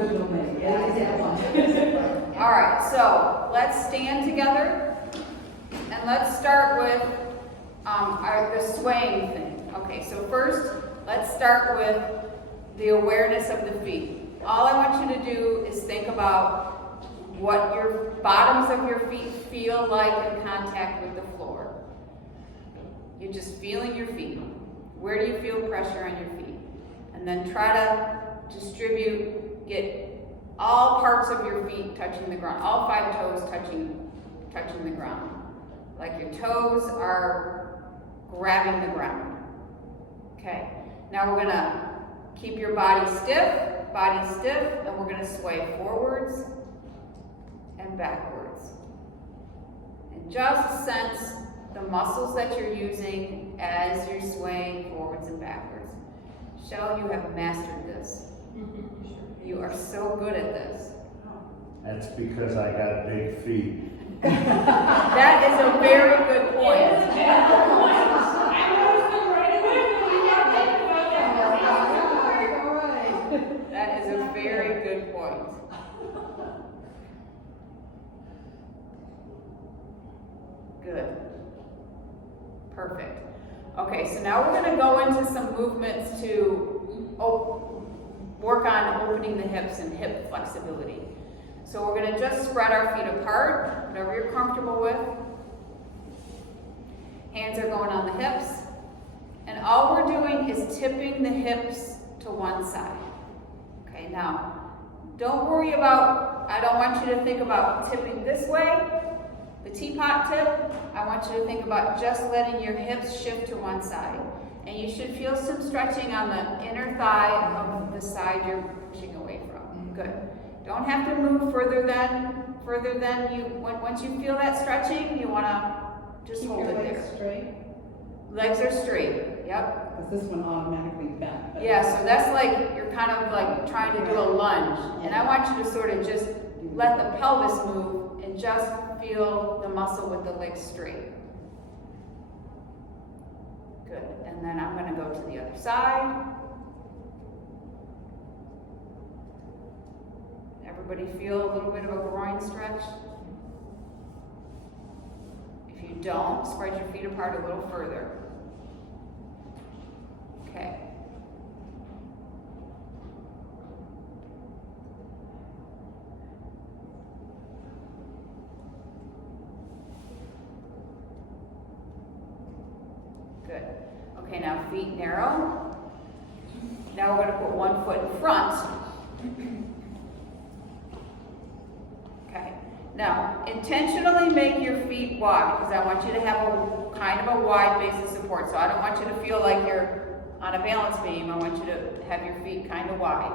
original name. Yeah, I did one. All right, so let's stand together and let's start with the swaying thing. Okay, so first, let's start with the awareness of the feet. All I want you to do is think about what your bottoms of your feet feel like in contact with the floor. You're just feeling your feet. Where do you feel pressure on your feet? And then try to distribute, get all parts of your feet touching the ground, all 5 toes touching the ground. Like your toes are grabbing the ground. Okay, now we're gonna keep your body stiff, and we're gonna sway forwards and backwards. And just sense the muscles that you're using as you're swaying forwards and backwards. Shell, you have mastered this. You are so good at this. That's because I got big feet. That is a very good point. That is a very good point. Good. Perfect. Okay, so now we're going to go into some movements to work on opening the hips and hip flexibility. So we're going to just spread our feet apart, whatever you're comfortable with. Hands are going on the hips. And all we're doing is tipping the hips to one side. Okay, now, don't worry about, I don't want you to think about tipping this way, the teapot tip. I want you to think about just letting your hips shift to one side. And you should feel some stretching on the inner thigh of the side you're pushing away from. Good. Don't have to move further than you, once you feel that stretching, you want to just hold it there. Straight. Legs are straight, yep. Because this one automatically bent. Yeah, so that's like, you're kind of like trying to do a lunge. And I want you to sort of just let the pelvis move and just feel the muscle with the legs straight. Good, and then I'm gonna go to the other side. Everybody feel a little bit of a groin stretch? If you don't, spread your feet apart a little further. Okay. Good. Okay, now feet narrow. Now we're going to put one foot in front. Okay. Now, intentionally make your feet wide because I want you to have a kind of a wide base of support. So I don't want you to feel like you're on a balance beam. I want you to have your feet kind of wide.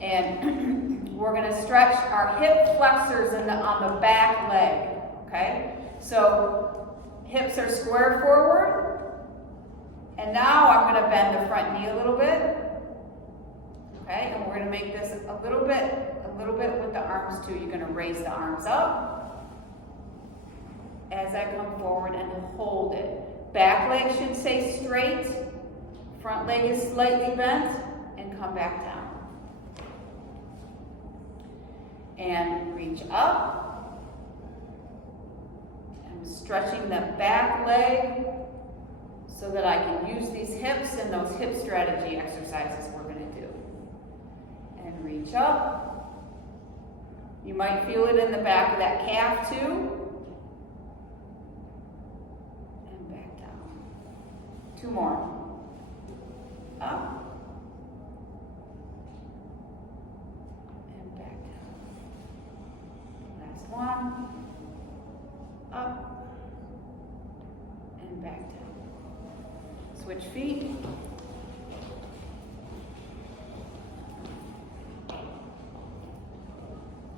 And we're going to stretch our hip flexors on the back leg. Okay? So hips are square forward. And now I'm going to bend the front knee a little bit. Okay? And we're going to make this a little bit with the arms too. You're going to raise the arms up as I come forward and hold it. Back leg should stay straight. Front leg is slightly bent and come back down. And reach up. I'm stretching the back leg so that I can use these hips and those hip strategy exercises we're going to do. And reach up. You might feel it in the back of that calf too. And back down. 2 more. Up. And back down. Last one. Up. And back down. Switch feet.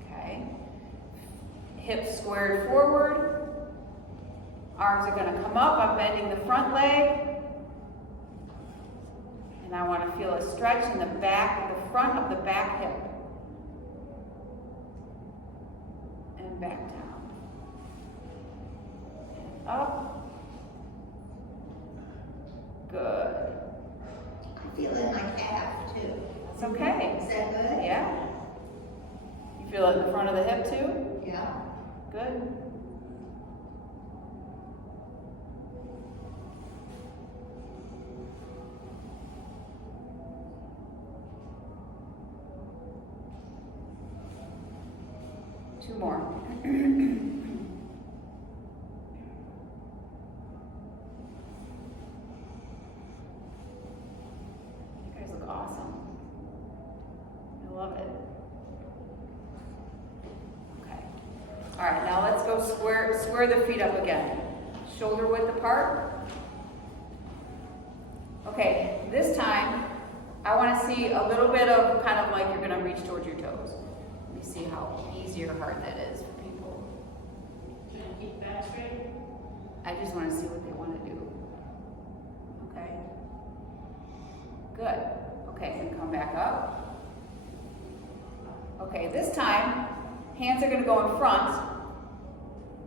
Okay. Hips squared forward. Arms are going to come up. I'm bending the front leg. And I want to feel a stretch in the back, the front of the back hip. And back down. And up. Good. I feel in my calf too. It's okay. Is that good? Yeah. feel it in the front of the hip too? Yeah. Good. Two more. You guys look awesome. I love it. Okay. All right, now let's go square the feet up again. Shoulder width apart. Okay, this time I want to see a little bit of kind of like you're going to reach towards your toes. Let me see how easy or hard that is for people. Trying to keep back straight. I just want to see what they want to do. Okay. Good. Okay, then come back up. Okay, this time, hands are going to go in front,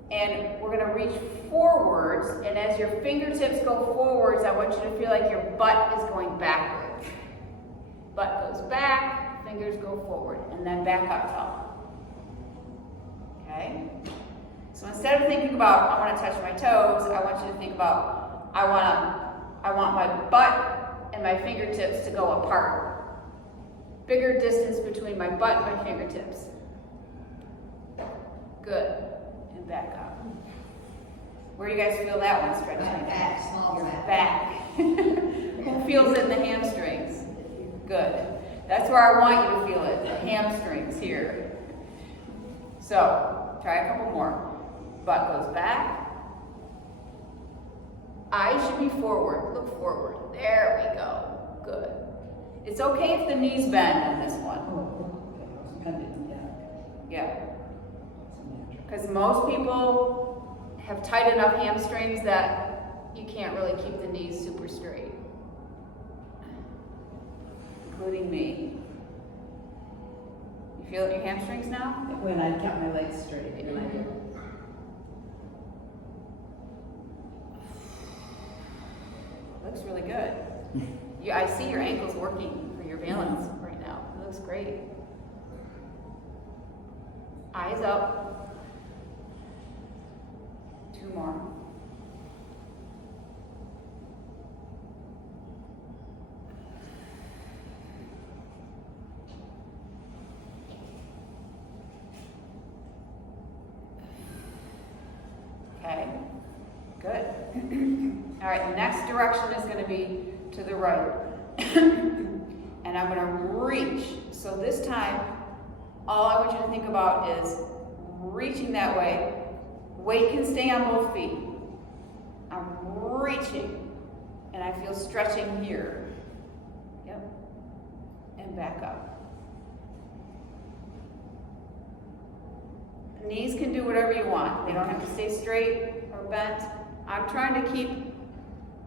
and we're going to reach forwards, and as your fingertips go forwards, I want you to feel like your butt is going backwards. Butt goes back, fingers go forward, and then back up top. Okay? So instead of thinking about, I want to touch my toes, I want you to think about, I want my butt and my fingertips to go apart. Bigger distance between my butt and my fingertips. Good. And back up. Where do you guys feel that one stretching? My back, small Your back. back. Who feels it in the hamstrings? Good. That's where I want you to feel it, the hamstrings here. So, try a couple more. Butt goes back. Eyes should be forward. Look forward. There we go. Good. It's okay if the knees bend in this one. Yeah. Because most people have tight enough hamstrings that you can't really keep the knees super straight. Including me. You feel it in your hamstrings now? When I kept my legs straight, and I did. Looks really good. I see your ankles working for your balance right now. It looks great. Eyes up. Two more. Okay, good. All right, the next direction is going to be to the right. And I'm going to reach. So this time, all I want you to think about is reaching that way. Weight can stay on both feet. I'm reaching. And I feel stretching here. Yep. And back up. Knees can do whatever you want. They don't have to stay straight or bent. I'm trying to keep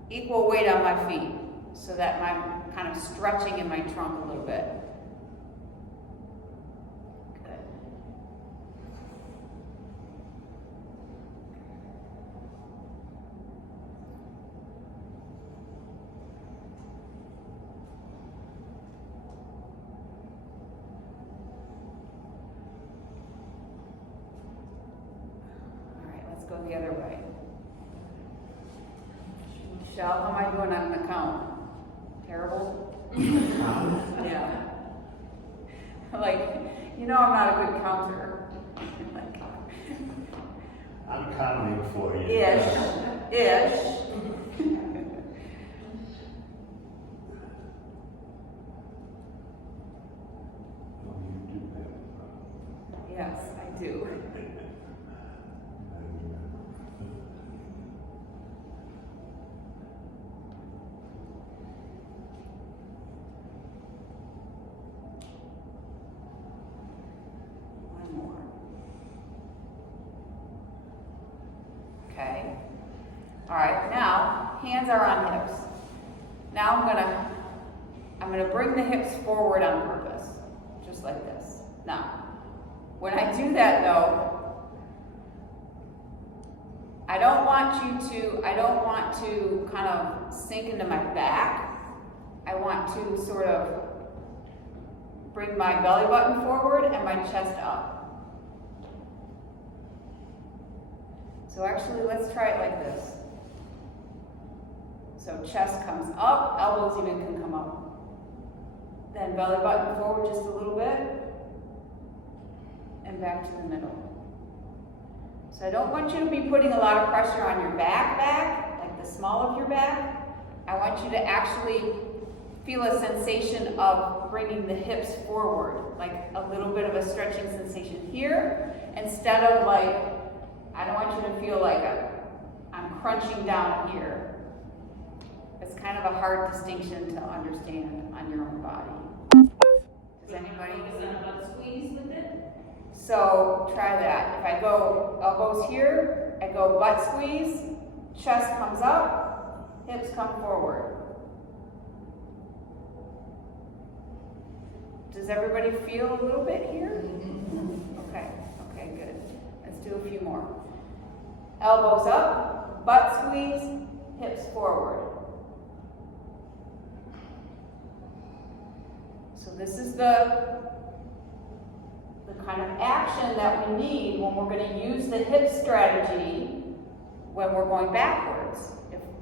equal weight on my feet so that I'm kind of stretching in my trunk a little bit. Good. All right, let's go the other way. Michelle, how am I doing on the count? Terrible? Yeah. Like, you know I'm not a good counter. Like, I'm counting for you. ish. Yes, I do. One more. Okay. All right, now hands are on hips. Now I'm gonna bring the hips forward on purpose, just like this. Now, when I do that though, I don't want to kind of sink into my back. I want to sort of bring my belly button forward and my chest up. So actually, let's try it like this. So chest comes up, elbows even can come up. Then belly button forward just a little bit, and back to the middle. So I don't want you to be putting a lot of pressure on your back, like the small of your back. I want you to actually feel a sensation of bringing the hips forward, like a little bit of a stretching sensation here, instead of like, I don't want you to feel like I'm crunching down here. It's kind of a hard distinction to understand on your own body. Does anybody? Is that about squeeze with it? So try that. If I go elbows here, I go butt squeeze, chest comes up, hips come forward. Does everybody feel a little bit here? Okay, good. Let's do a few more. Elbows up, butt squeeze, hips forward. So this is the kind of action that we need when we're going to use the hip strategy when we're going backwards.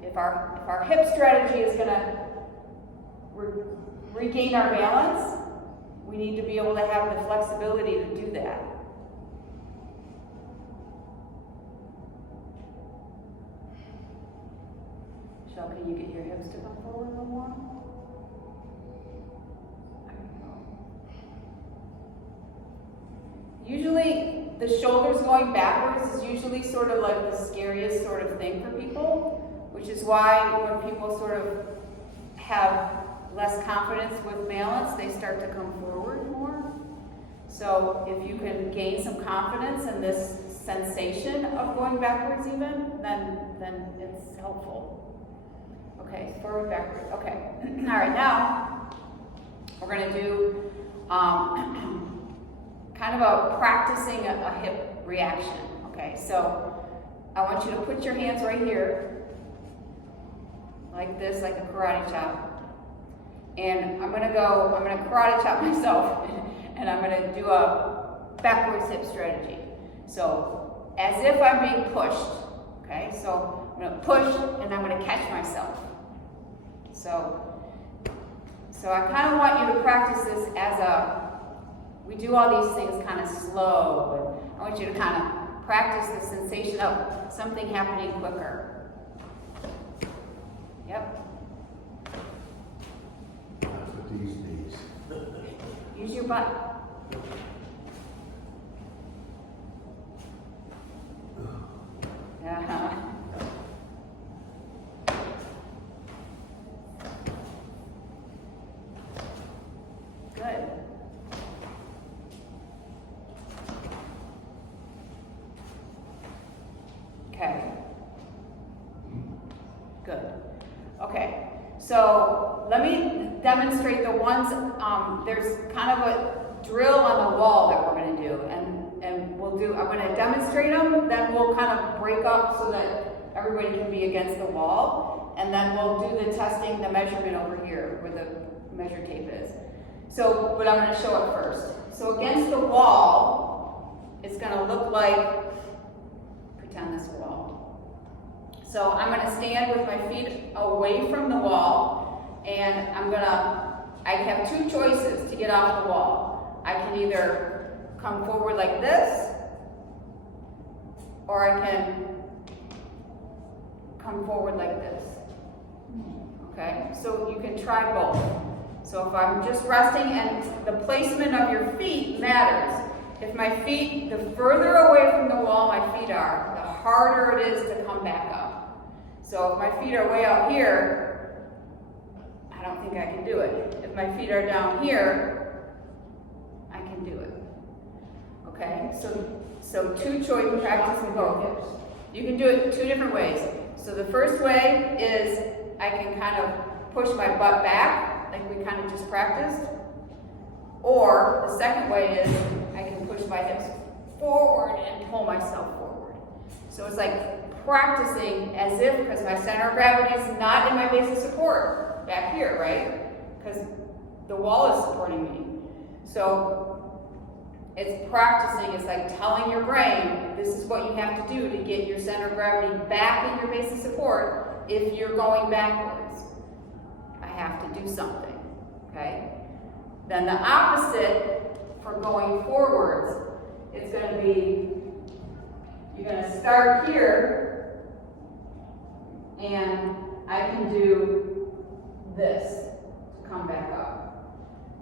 If our hip strategy is going to regain our balance, we need to be able to have the flexibility to do that. Michelle, can you get your hips to come forward a little more? Usually, the shoulders going backwards is usually sort of like the scariest sort of thing for people, which is why when people sort of have less confidence with balance, they start to come forward more. So if you can gain some confidence in this sensation of going backwards even, then it's helpful. Okay, forward, backwards. Okay, all right, now we're going to do kind of a practicing a hip reaction. Okay, so I want you to put your hands right here, like this, like a karate chop. And I'm gonna karate chop myself, and I'm gonna do a backwards hip strategy. So, as if I'm being pushed, okay? So, I'm gonna push, and I'm gonna catch myself. So I kind of want you to practice this as we do all these things kind of slow, and I want you to kind of practice the sensation of something happening quicker. Yep. That's what these knees. Use your butt. Uh-huh. Good. Okay. Good. Okay. So let me demonstrate the ones. There's kind of a drill on the wall that we're going to do, and we'll do. I'm going to demonstrate them. Then we'll kind of break up so that everybody can be against the wall, and then we'll do the testing, the measurement over here where the measure tape is. So, but I'm going to show it first. So against the wall, it's going to look like. Pretend this wall. So I'm going to stand with my feet away from the wall, and I have two choices to get off the wall. I can either come forward like this, or I can come forward like this. Okay, so you can try both. So if I'm just resting, and the placement of your feet matters. If my feet, the further away from the wall my feet are, the harder it is to come back up. So if my feet are way out here, I don't think I can do it. If my feet are down here, I can do it. Okay, so two choice practice both. You can do it two different ways. So the first way is I can kind of push my butt back, like we kind of just practiced. Or the second way is I can push my hips forward and pull myself forward. So it's like practicing as if, because my center of gravity is not in my base of support back here, right? Because the wall is supporting me. So it's practicing, it's like telling your brain, this is what you have to do to get your center of gravity back in your base of support if you're going backwards. I have to do something, okay? Then the opposite for going forwards, it's going to be, you're going to start here, and I can do this to come back up.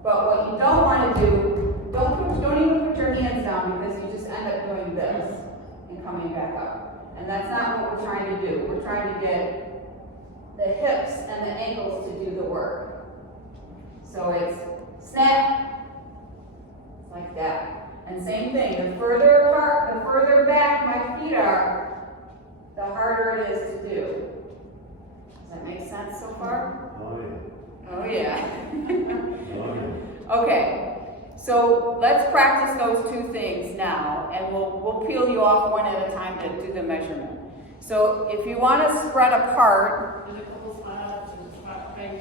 But what you don't want to do, don't even put your hands down because you just end up doing this and coming back up. And that's not what we're trying to do. We're trying to get the hips and the ankles to do the work. So it's snap, like that. And same thing, the further apart, the further back my feet are, the harder it is to do. Does that make sense so far? Oh, yeah. Oh yeah. Oh, yeah. Okay, so let's practice those two things now, and we'll peel you off one at a time to do the measurement. So if you want to spread apart, There's a couple spots, and spot right